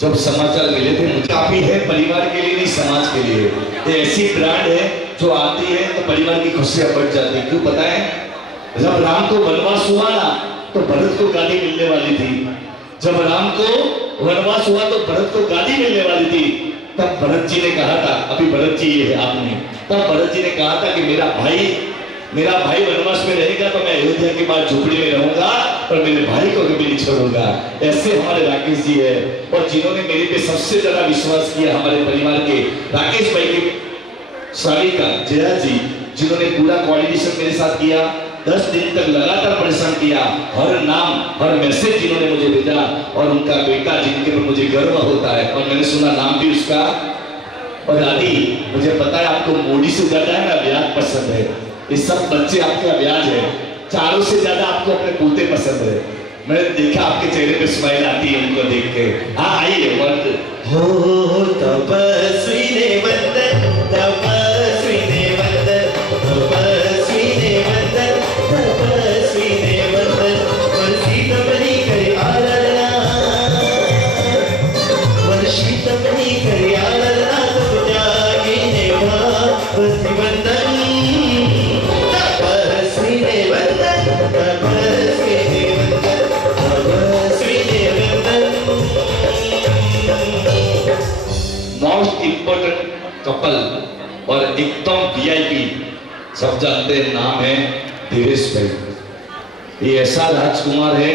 जब समाचार मिले थे मुझे, काफी है परिवार के लिए नहीं समाज के लिए। ये ऐसी ब्रांड है जो आती है तो परिवार की खुशियां बढ़ जाती है। क्यों पता है? जब राम को वनवास हुआ ना तो भरत को गादी मिलने वाली थी। जब राम को वनवास हुआ तो भरत को गादी मिलने वाली थी। तब भरत जी ने कहा था, अभी भरत जी ये है आपने, तब भरत जी ने कहा था कि मेरा भाई वनवास में रहेगा तो मैं अयोध्या के बाद झोपड़ी में रहूंगा और मेरे भाई को कभी नहीं छोड़ूंगा। ऐसे हमारे राकेश जी है, और जिन्होंने मेरे पे सबसे ज्यादा विश्वास किया हमारे परिवार के राकेश भाई के स्वामी का जया जी, जिन्होंने पूरा कोऑर्डिनेशन मेरे साथ किया, 10 दिन तक लगातार परेशान किया, हर नाम हर मैसेज जिन्होंने मुझे भेजा, और उनका बेटा जिनके पर मुझे गर्व होता है, और मैंने सुना नाम भी उसका। और दादी, मुझे पता है आपको मोदी से ज्यादा है ना ब्याज पसंद है, ये सब बच्चे आपका ब्याज है, चारों से ज्यादा आपको अपने पोते पसंद है। मैंने देखा आपके चेहरे पे स्माइल आती है उनको देख के। हाँ आइए वर्ड हो तपस्वी ने वंदन, तपस्वी ने वंदन, तपस्वी ने वंदन, तपस्वी ने वंदन, वर्षित बनी करे आराधना, वर्षित बनी करे आराधना, तब त्यागी ने भक्ति वंदन, तपस्वी ने वंदन, तपस्वी ने वंदन, तपस्वी ने वंदन। मोस्ट इंपोर्टेंट कपल और एकदम वीआईपी, सब जानते हैं, नाम है धीरेश भाई। ये ऐसा राजकुमार है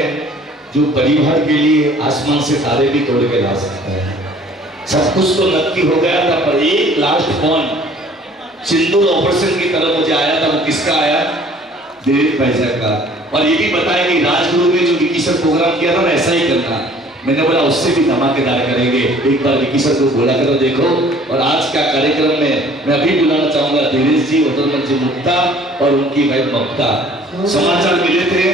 जो परिवार के लिए आसमान से तारे भी तोड़ के ला सकता है। सब कुछ तो नक्की हो गया था, पर एक लास्ट फोन सिंदूर ऑपरेशन की तरफ मुझे आया था। वो किसका आया? धीरेश भाई साहब का। और ये भी बताया कि राजगुरु में जो विकी सर प्रोग्राम किया था ना, ऐसा ही करना। मैंने बोला उससे भी धमाकेदार करेंगे, एक बार विकी सर को बोला करो देखो। और आज का कार्यक्रम में मैं अभी बुलाना चाहूंगा धीरेश जी, उदलमन जी मुक्ता और उनकी भाई ममता। समाचार मिले थे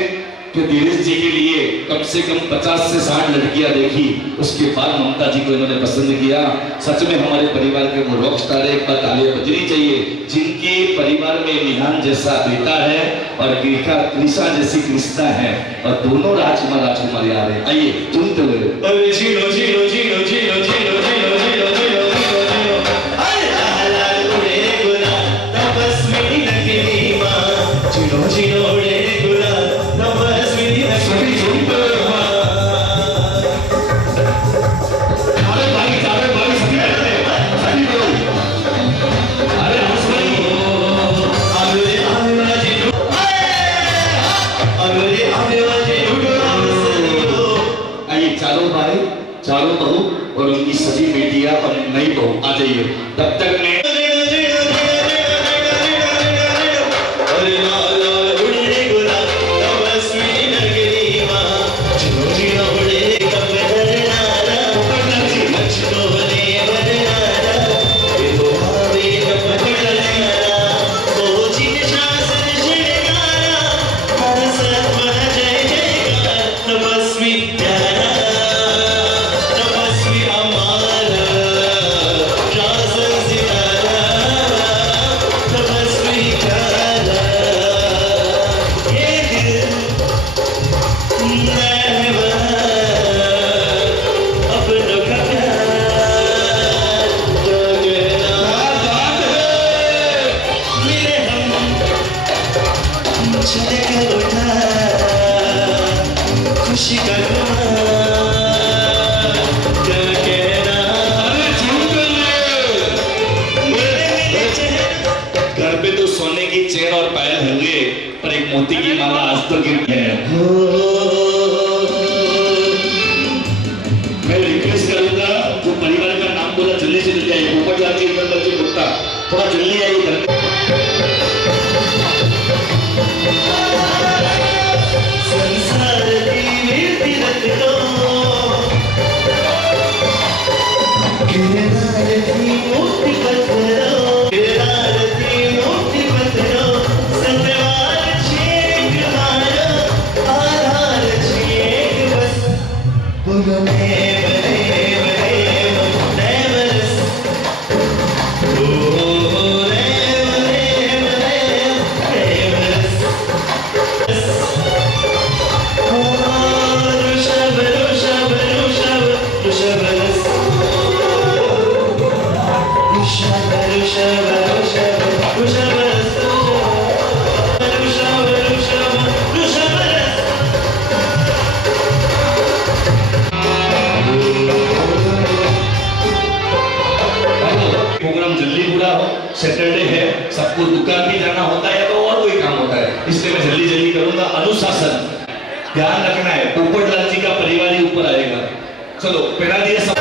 कि धीरेश जी के लिए कम से कम 50 से 60 लड़कियां देखी, उसके बाद ममता जी को इन्होंने पसंद किया। सच में हमारे परिवार के वो रॉक स्टार है, एक बार तालियां बजनी चाहिए, जिनके परिवार में निहान जैसा बेटा है और कृष्णा जैसी कृष्णा है, और दोनों राजकुमार राजकुमारी आ रहे हैं। आइए सुनते हुए zero zero zero zero zero zero zero zero zero, अरे लाल उड़े गुलाल तपस्वी नगरी माँ, जीरो जीरो उड़े गुलाल तपस्वी नगरी माँ। अरे भाई सभी लोग, अरे आइए चारों भाई, चारों बहू और उनकी सभी बेटियां और नई बहू आ जाइए। तब तक मैं चेन और पायल होंगे, पर एक मोती की माला आज तक गिरती है। मैं रिक्वेस्ट करूंगा जो परिवार का नाम बोला जल्दी से जल्दी आइए, ऊपर जाके इधर बच्चे रुकता, थोड़ा जल्दी आइए इधर। संसार की तीरथ लो, गिरनार की मूर्ति पत्थरो, गिरनार की मूर्ति पत्थरो, सतवार छेक मारो, आधार छेक बस, पुरमे बने बने बने बरस, ओ रे बने बने बरस, ऋषभ ऋषभ ऋषभ ऋषभ रस, ऋषभ ऋषभ ऋषभ ऋषभ रस, ऋषभ ऋषभ ऋषभ रस। प्रोग्राम जल्दी पूरा हो, सैटरडे है, सबको दुकान भी जाना होता है तो और कोई काम होता है, इसलिए मैं जल्दी जल्दी नहीं करूंगा। अनुशासन ध्यान रखना है। पोपटलाल जी का परिवार ही ऊपर आएगा। चलो पहला दिए सब।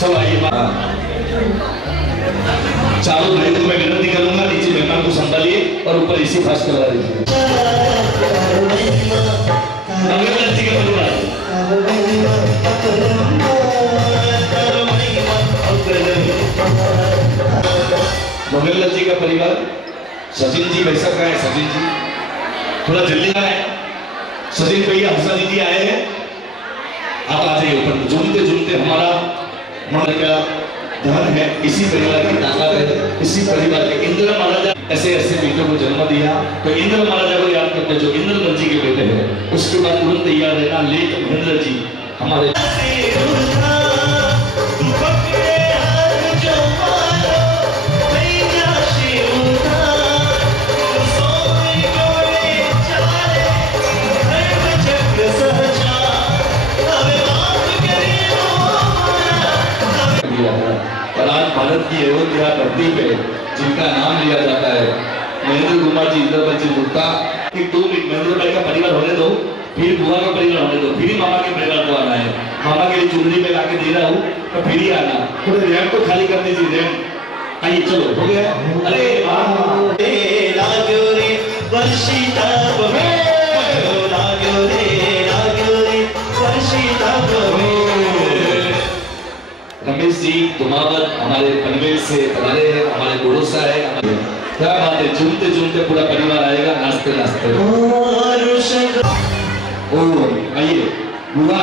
चलो आइए चारों भाई को मैं विनती करूंगा, नीचे मेहमान को संभालिए और ऊपर इसी फास्ट करवा दीजिए। मंगललाल जी का परिवार, मंगललाल जी का परिवार, सचिन जी भाई साहब है, सचिन जी थोड़ा जल्दी आए। सचिन भैया हंसा दीदी आए हैं, आप आ जाइए ऊपर। झूमते झूमते हमारा मन का धन है, इसी परिवार की ताकत है, इसी परिवार के इंद्र महाराजा ऐसे ऐसे बेटों को जन्म दिया। तो इंद्र महाराजा को याद करते जो इंद्रमल जी के बेटे हैं। उसके बाद तुरंत तैयार रहना लेट महेंद्र जी हमारे और आज भारत की अयोध्या धरती पे जिनका नाम लिया जाता है महेंद्र कुमार जी, इंद्रमल जी मुक्ता। एक 2 मिनट महेंद्र भाई का परिवार होने दो, फिर बुआ का परिवार होने दो, फिर मामा के परिवार को आना है। मामा के लिए चुनरी में लाके दे रहा हूँ तो फिर ही आना। थोड़े रैंप को खाली कर दीजिए, रैंप आइए। चलो हो गया। अरे रमेश जी दुमावत हमारे पनवेल से पधारे हैं, हमारे गुड़ोसा है। क्या बात है, झूमते झूमते पूरा परिवार आएगा, नाचते नाचते। ओ आइए बुआ।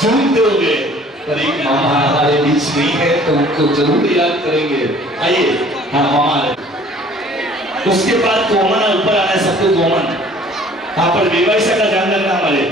झूमते हो गए, पर एक मामा हमारे बीच नहीं है तो उनको जरूर याद करेंगे। आइए, हाँ मामा है। उसके बाद कोमन ऊपर आना है, सबको कोमन। हाँ पर बेवाइसा का ध्यान रखना हमारे।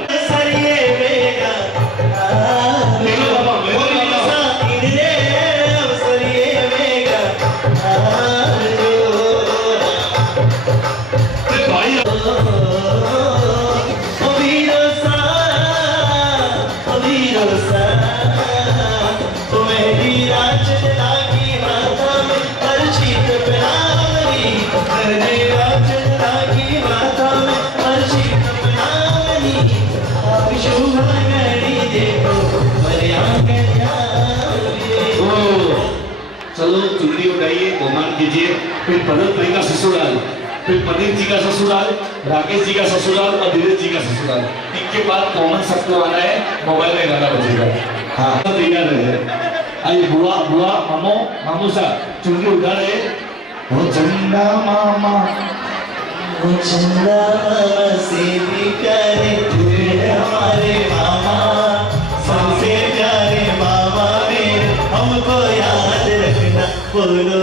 चलो चुनरी उठाइए, गोमान कीजिए। फिर भरत भाई का ससुराल, फिर पनीर जी का ससुराल, राकेश जी का ससुराल और धीरज जी का ससुराल। इनके बाद कॉमन सबको आना है, मोबाइल में गाना बजेगा। हाँ तैयार रहे। आइए बुआ बुआ मामो मामू साहब चुनरी उठा रहे। वो चंदा मामा, वो चंदा मामा से भी प्यारे थे हमारे मामा, सबसे प्यारे मामा मेरे, हमको याद रखना। बोलो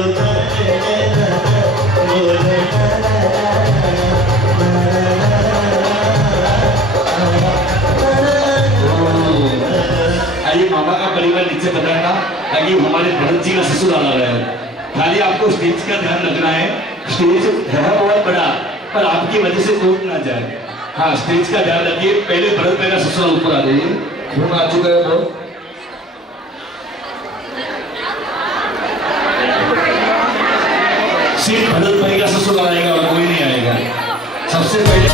आइए मामा का परिवार नीचे बताना ताकि हमारे भरत जी का ससुराल आ रहा है। खाली आपको स्टेज का ध्यान रखना है। स्टेज है बहुत बड़ा, पर आपकी वजह से टूट ना जाए। हाँ स्टेज का ध्यान रखिए। पहले भरत भाई का ससुराल ऊपर आ जाइए। खून आ चुका है बहुत। सिर्फ भरत भाई का ससुराल आएगा और कोई नहीं आएगा। सबसे पहले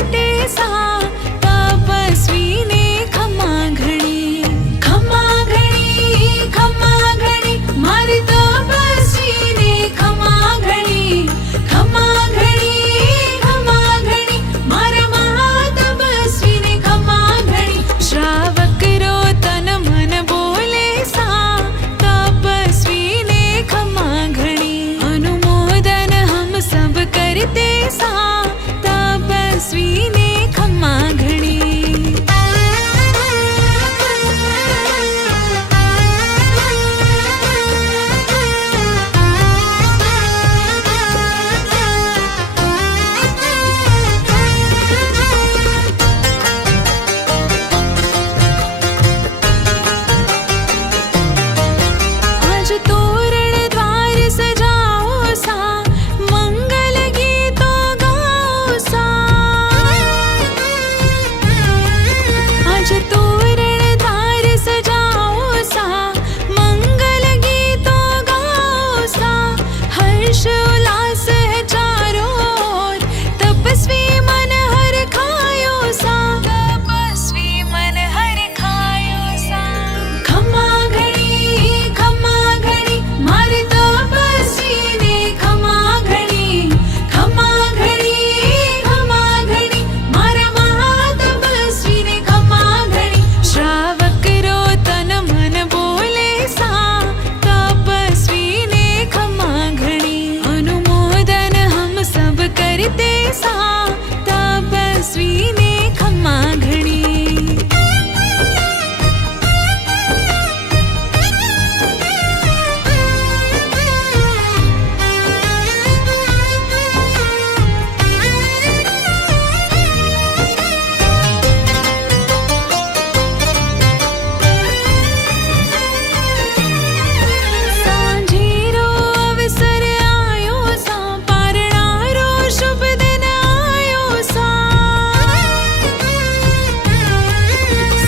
करते सा तपस्वी ने खमा घड़ी मारे तपस्वी ने खमा घड़ी मारा महातपस्वी ने खमा घड़ी श्रावक रो तन मन बोले सा तपस्वी ने खमा घड़ी अनुमोदन हम सब करते सा तपस्वी ने खमा घड़ी आज तोरण द्वार सजाओ सा मंगल गीतों गाओ सा आज तोरण द्वार सजाओ सा मंगल गीतों गाओ सा हर्ष उल्लास है चारों ओर तपस्वी मन हर खायो सा खमा घड़ी मारे तपस्वी ने खमा घड़ी मारा महातपस्वी ने खमा घड़ी श्रावक रो तन मन बोले सा तपस्वी ने खमा घड़ी अनुमोदन हम सब करते सा तपस्वी ने खमा घड़ी सांझीरो अवसर आयो सा पारणारो शुभ दिन आयो सा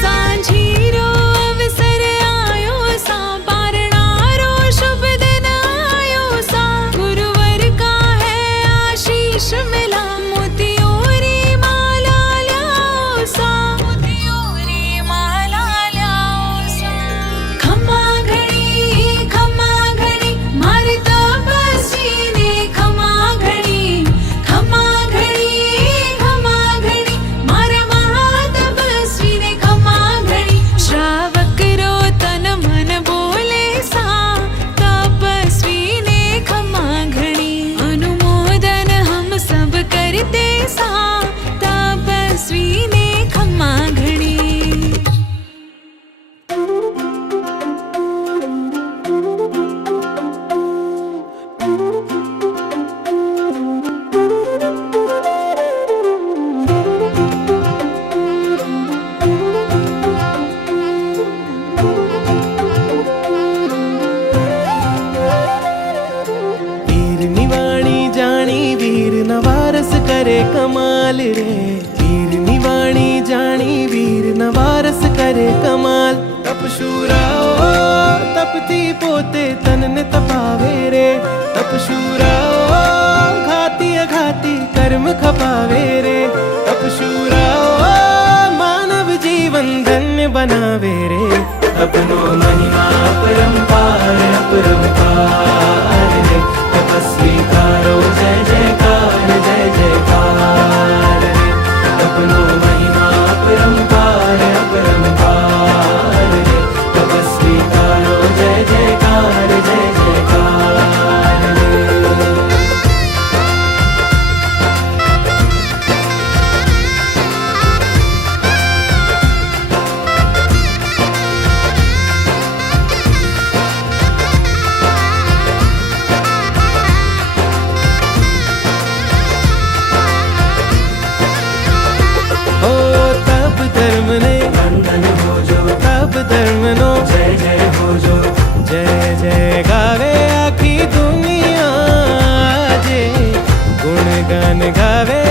सांझीरो अवसर आयो सा पारणारो शुभ दिन आयो सा गुरुवर का है आशीष मिला मोतियों री माला ल्याओ सा खमा घड़ी मारे तपस्वी ने खमा घड़ी मारा महातपस्वी ने खमा घड़ी श्रावक रो तन मन बोले सा तपस्वी ने खमा घड़ी अनुमोदन हम सब करते सा तपस्वी ने खमा घड़ी वीर निवाणी जानी वीर नवारस करे कमाल रे वीर निवाणी जानी वीर नवारस करे कमाल तपशूरा ओ तपती पोते तन ने तपावे रे तपशूरा ओ घाती अघाती कर्म खपावे रे तपशूरा ओ मानव जीवन धन्य बनावे रे अपनो महिमा परंपार अपरंपार रे तपस्वी कारो जय जयकार रे अपनो महिमा परंपार अपरंपार रे तपस्वी कारो जय जयकार रे गावे